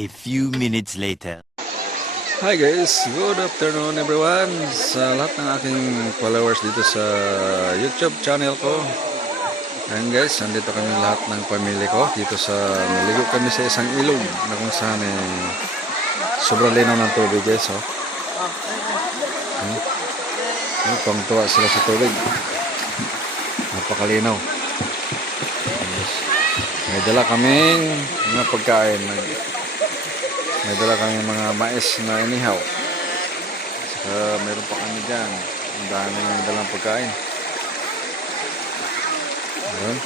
A few minutes later. Hi guys, good afternoon everyone sa lahat ng aking followers dito sa YouTube channel ko. Ayan guys, nandito kami lahat ng pamilya ko dito sa naligo kami sa isang ilog na kung saan sobrang linaw ng tubig guys. Pang tuwa sila sa tubig, napakalinaw. Yes. May dala kaming mga pagkain, may dala kaming mga mais na inihaw. Saka mayroon pa kami dyan, ang dami ng dalang pagkain. Ayan.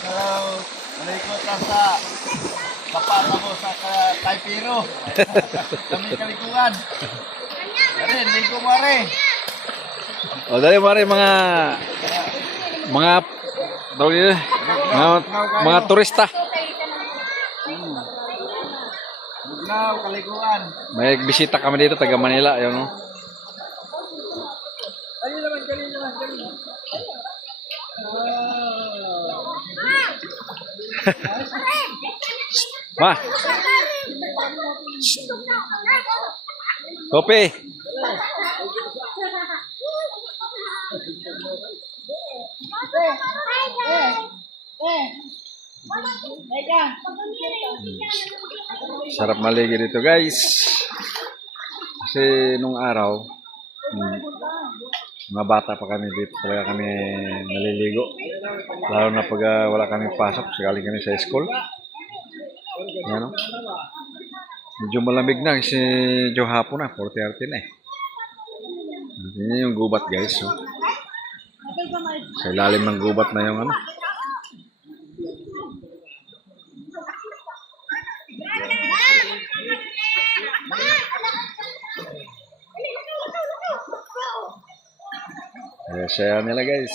Hello, nalikot lang sa kapata mo sa Taipiro. Kami kalikuan. Are, ligo mo are. O dali mare mga tawag nila, mga turista. Bugnaw, kalikuan. May bisita kami dito, taga Manila, yun no. Kali naman. Ma. Kopi. Sarap maligi dito guys. Kasi nung araw, mga bata pa kami dito, talaga kami naliligo. Lalo na pag wala kami pasok, sagaling kami sa school. Ano? Medyo malamig na kasi medyo hapon na, 40-30 na eh. Yan yung gubat guys. So. Sa ilalim ng gubat na yung ano. Share nila guys.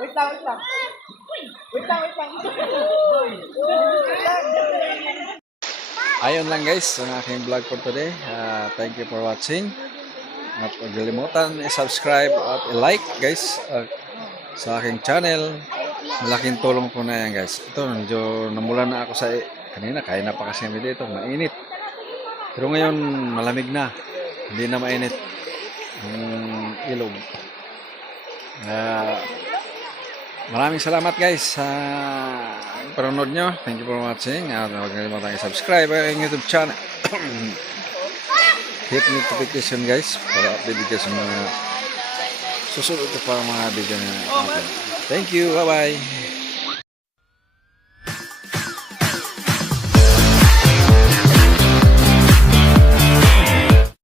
Wait lang. Ayun lang guys, ang aking vlog for today. Thank you for watching. At huwag kalimutan i-subscribe at i-like guys sa aking channel. Malaking tulong po na yan guys. Ito, medyo namulan na ako sa kanina. Kaya na pa kasi kami dito, mainit. Pero ngayon, malamig na. Hindi na mainit ang ilog. Maraming salamat guys sa panonood nyo. Thank you for watching. At huwag kalimutan i-subscribe ang YouTube channel. Hit notification guys para update kayo sa mga susunod pa mga video na natin. Thank you. Bye-bye.